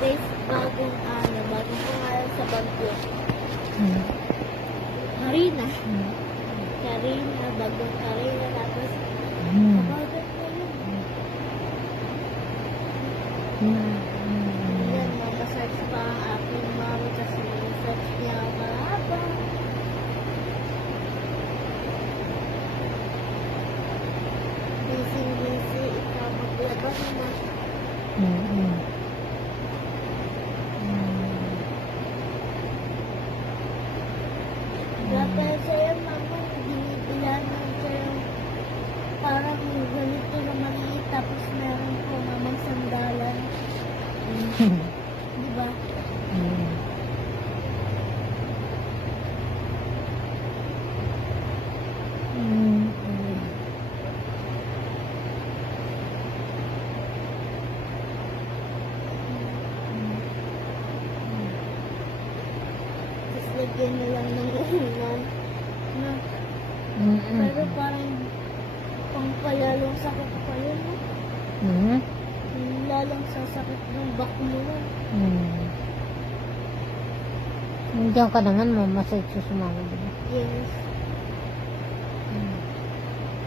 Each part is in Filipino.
guys, bagong pangalan sa bagyo. Karina. Karina, bagong Karina, tapos kabagan ko yun. Yan, mamasearch pa ang aking mami kasi search niya mahaba. Busy, ikaw maglabas mo. Dapat sa'yo, mama, binibilanan sa'yo. Parang ganito na maliit, tapos meron po mamang sandalan. Diba? Tapos lagyan na lang ng unan. No? Pero parang pangpalalong sakit pa yun. No? Lalong sasakit ng back mo. Diyan ka naman, mamassage sa sumama, diba? Yes.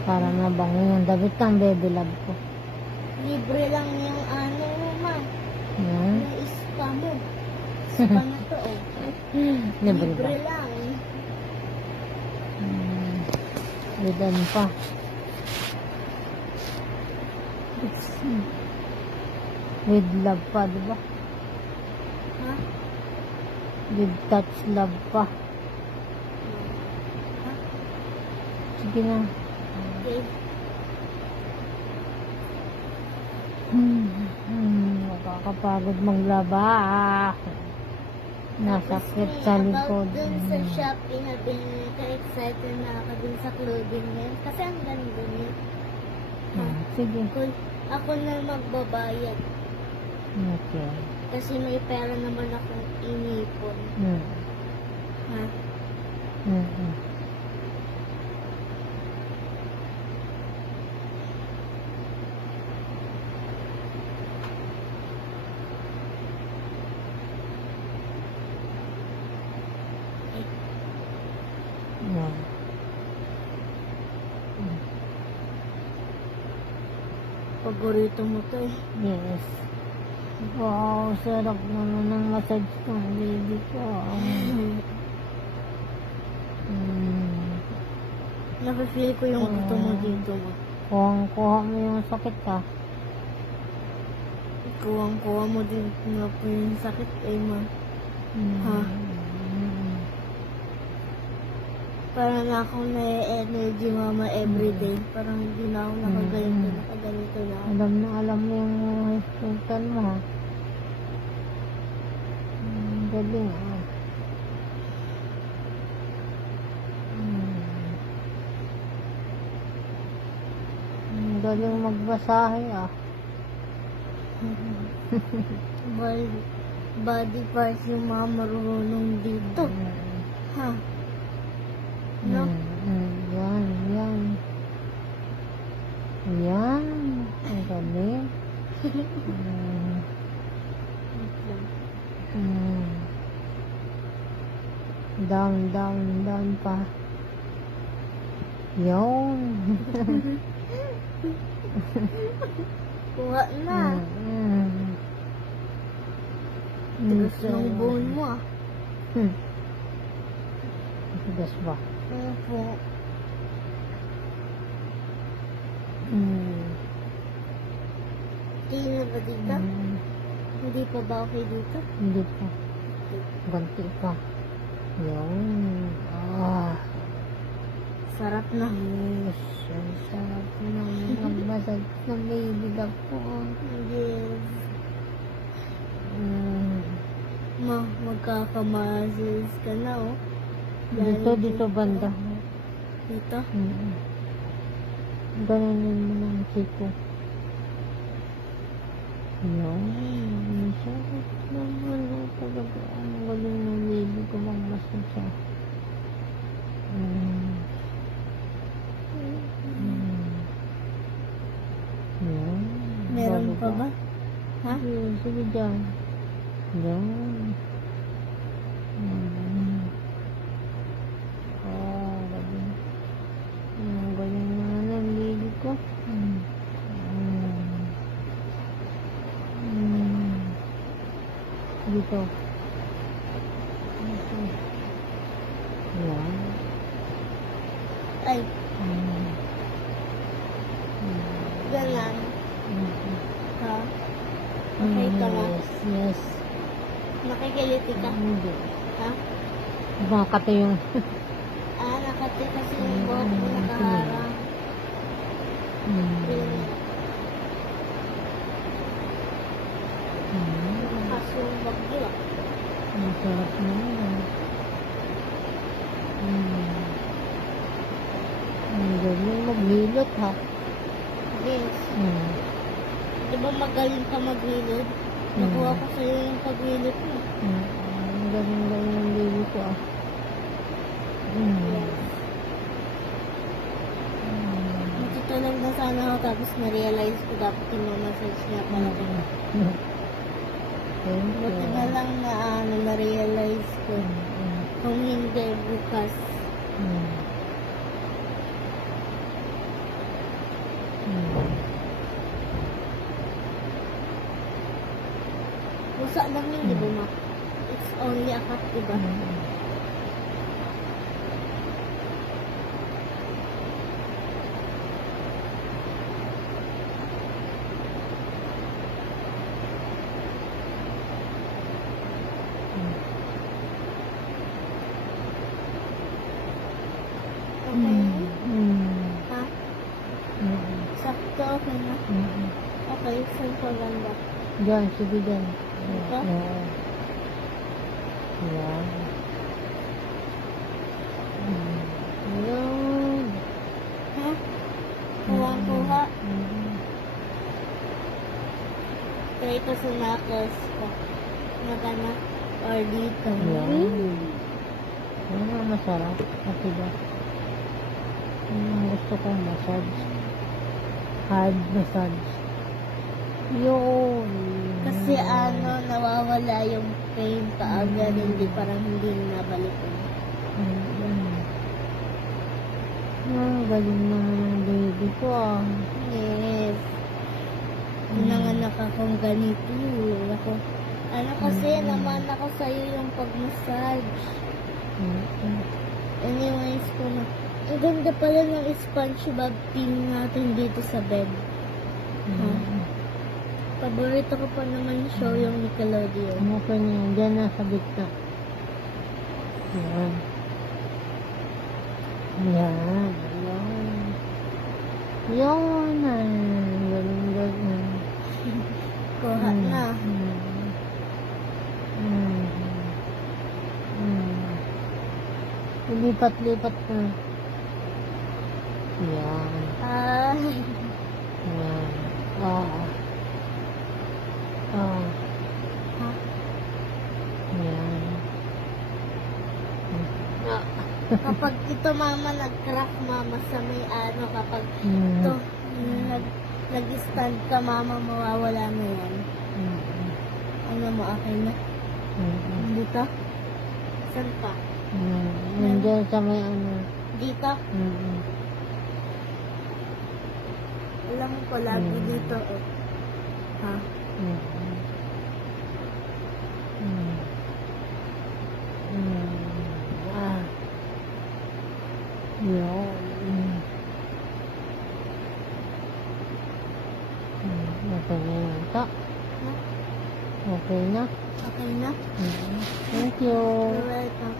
Para mabango yung damit ng baby love ko. Libre lang yung ano mo, ma. Yung spa mo. Spa na to, oh. Libre ba? Libre lang. With ano pa? With love pa, diba? Ha? With touch love pa. Ha? Sige na. Okay. Nakakapagod maglaba. Nasakit sa likod. About dun sa shopping, ka-excited na ako dun sa clothing yan. Kasi ang ganda niya. Sige. Ako na magbabayad. Okay. Kasi may pera naman akong inipon. Ha? Paborito mo to eh. Yes. Wow, sarap naman ng massage ng baby ko. Napifeel ko yung gusto mo dito mo. Kuhang-kuha mo yung sakit ka. Kuwang-kuwa mo din nga po yung sakit eh, ma. Ha? Parang akong na-energy, mama, everyday. Parang hindi na ako nakaganito na. Alam mo yung hospital mo, ha? Galing, ah. Galing magbasahe, ah. Body parts yung mga marunong dito. Ha? No? Yan. Yan. Ang galing. Down pa. Yun. Kuha na. Tigas ng bone mo, ah. Tigas ba? Opo. Hindi na ba dito? Hindi pa ba okay dito? Hindi pa. Ganti pa. Yun. Sarap na. Yes. Ang sarap na mag-massage ng baby love ko. Yes. Magkakamasis ka na, oh. Dito banda. Dito? Ganonin mo ng siko. Yun. Sarap naman. Talaga. Ang galing ng baby ko mag-massage. Meron pa ba? Ha? Sige dyan. Yan. Galing. Ang galing na ng lili ko. Dito. Dito. Yan. Ay, ganyan. Ha? Okay ka ba? Yes. Nakikiliti ka? Hindi. Ha? Bakit yung... Nakati kasi yung buhok mo nakaharang. Yun. Nakasumbag yun ah. Ang sarap naman. Ang galing maghilot ha. Yes. Di ba magaling ka maghilid? Nakuha ko sa'yo yung paghilid mo. Ang galing ng baby ko ah. Matutulog na sana ako tapos na-realize ko dapat yung mamasage niya pala ko. Buti na lang na na-realize ko. Kung hindi, bukas. Pusa lang yun, di ba ma? It's only a cut, di ba? Okay? Ha? Sakto, okay na? Okay, saan ko ganda? Diyan, sige dyan. Ito? Yan. Yan. Ha? Kuha-kuha. Try ko sa knuckles ko. Magana. Or dito. Yan. Yan ang masarap. Kasi ba? Yan ang gusto kong massage. Hard massage. Yun. Kasi nawawala yung pain kaagad, hindi parang hindi nabalik. Ang galing naman ng baby ko ah. Yes. Nanganak akong ganito. Ako, kasi naman ako sa'yo yung pag-massage. Anyways, ang ganda pala ng SpongeBob team natin dito sa bed. Paborito ko pa naman yung show yung Nickelodeon. Okay na yan. Diyan na sa gitna. Yan. Yan. Yan. Yan. Galing. Kuha na. Lipat-lipat na. Yan. Ay. Yan. Ha? Yan. Kapag ito mama nag-crack mama sa may kapag ito nag-stand ka mama mawawala na yan. Mo okay na? Dito? Saan pa? Nandiyan sa may Dito? Alam ko lagi dito eh. Ha? Okay na yun ito. Ha? Okay na. Okay na? Thank you. You're welcome.